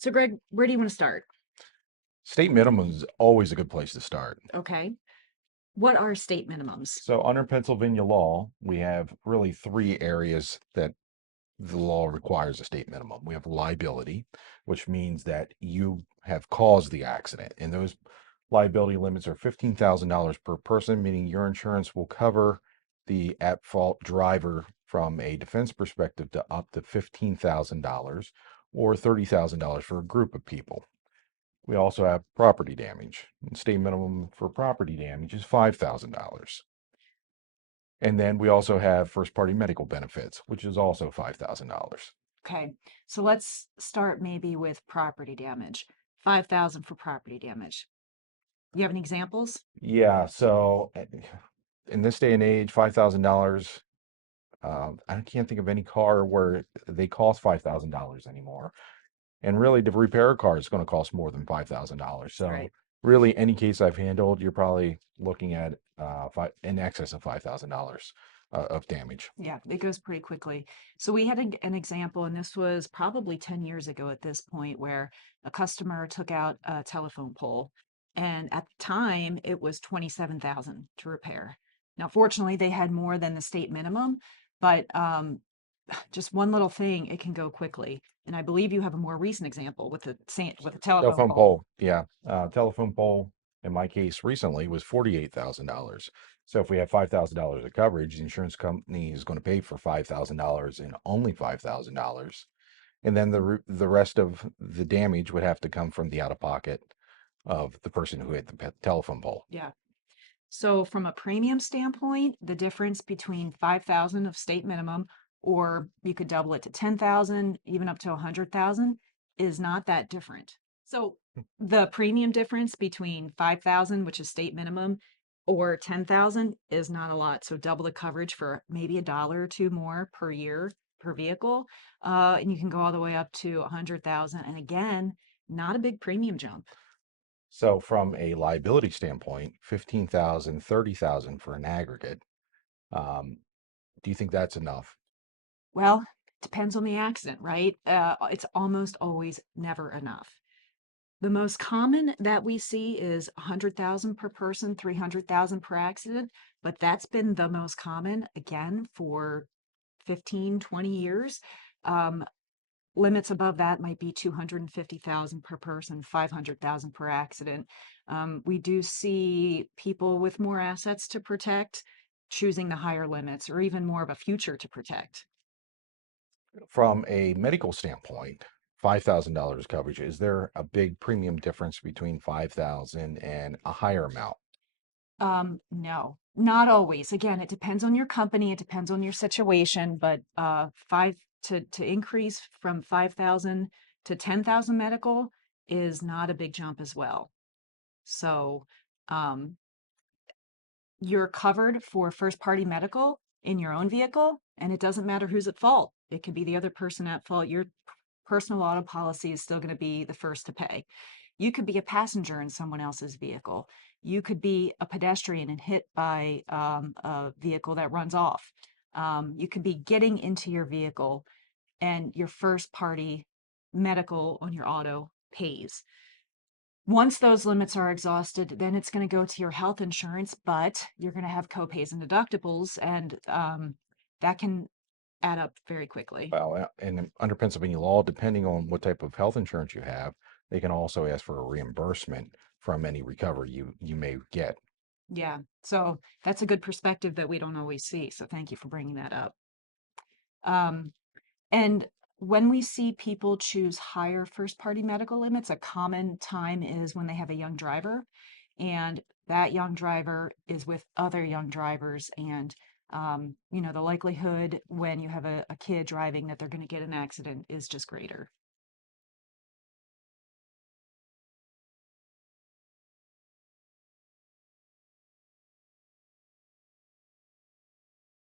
So, Greg, where do you want to start? State minimum is always a good place to start. Okay. What are state minimums? So, under Pennsylvania law, we have really three areas that the law requires a state minimum. We have liability, which means that you have caused the accident, and those liability limits are $15,000 per person, meaning your insurance will cover the at fault driver from a defense perspective to up to $15,000 or $30,000 for a group of people. We also have property damage. And state minimum for property damage is $5,000. And then we also have first party medical benefits, which is also $5,000. Okay. So let's start maybe with property damage. 5,000 for property damage. You have any examples? Yeah, so in this day and age, $5,000, I can't think of any car where they cost $5,000 anymore. And really, to repair a car is going to cost more than $5,000. So, Right. really, any case I've handled, you're probably looking at in excess of $5,000 of damage. Yeah, it goes pretty quickly. So we had an example, and this was probably 10 years ago at this point, where a customer took out a telephone pole, and at the time it was 27,000 to repair. Now, fortunately, they had more than the state minimum, but just one little thing, it can go quickly. And I believe you have a more recent example with with a telephone Telephone pole. pole, yeah. Telephone pole, in my case recently, was $48,000. So if we have $5,000 of coverage, the insurance company is going to pay for $5,000 and only $5,000. And then the rest of the damage would have to come from the out of pocket of the person who hit the telephone pole. Yeah. So from a premium standpoint, the difference between 5,000 of state minimum, or you could double it to 10,000, even up to 100,000, is not that different. So the premium difference between 5,000, which is state minimum, or 10,000 is not a lot. So double the coverage for maybe a dollar or two more per year per vehicle. And you can go all the way up to 100,000. And again, not a big premium jump. So from a liability standpoint, 15,000, 30,000 for an aggregate. Um, do you think that's enough? Well, depends on the accident, right? It's almost always never enough. The most common that we see is 100,000 per person, 300,000 per accident, but that's been the most common again for 15, 20 years. Um, Limits above that might be 250,000 per person, 500,000 per accident. We do see people with more assets to protect choosing the higher limits or even more of a future to protect. From a medical standpoint, $5,000 coverage, is there a big premium difference between 5,000 and a higher amount? No, not always. Again, it depends on your company, it depends on your situation, but five to increase from 5,000 to 10,000 medical is not a big jump as well. So, um, you're covered for first party medical in your own vehicle, and it doesn't matter who's at fault. It could be the other person at fault. Your personal auto policy is still going to be the first to pay. You could be a passenger in someone else's vehicle. You could be a pedestrian and hit by a vehicle that runs off. You could be getting into your vehicle and your first party medical on your auto pays. Once those limits are exhausted, then it's going to go to your health insurance, but you're going to have copays and deductibles, and that can add up very quickly. Well, and under Pennsylvania law, depending on what type of health insurance you have, they can also ask for a reimbursement from any recovery you may get. Yeah, so that's a good perspective that we don't always see. So thank you for bringing that up. Um, and when we see people choose higher first party medical limits, a common time is when they have a young driver, and that young driver is with other young drivers. And, the likelihood when you have a kid driving that they're going to get an accident is just greater.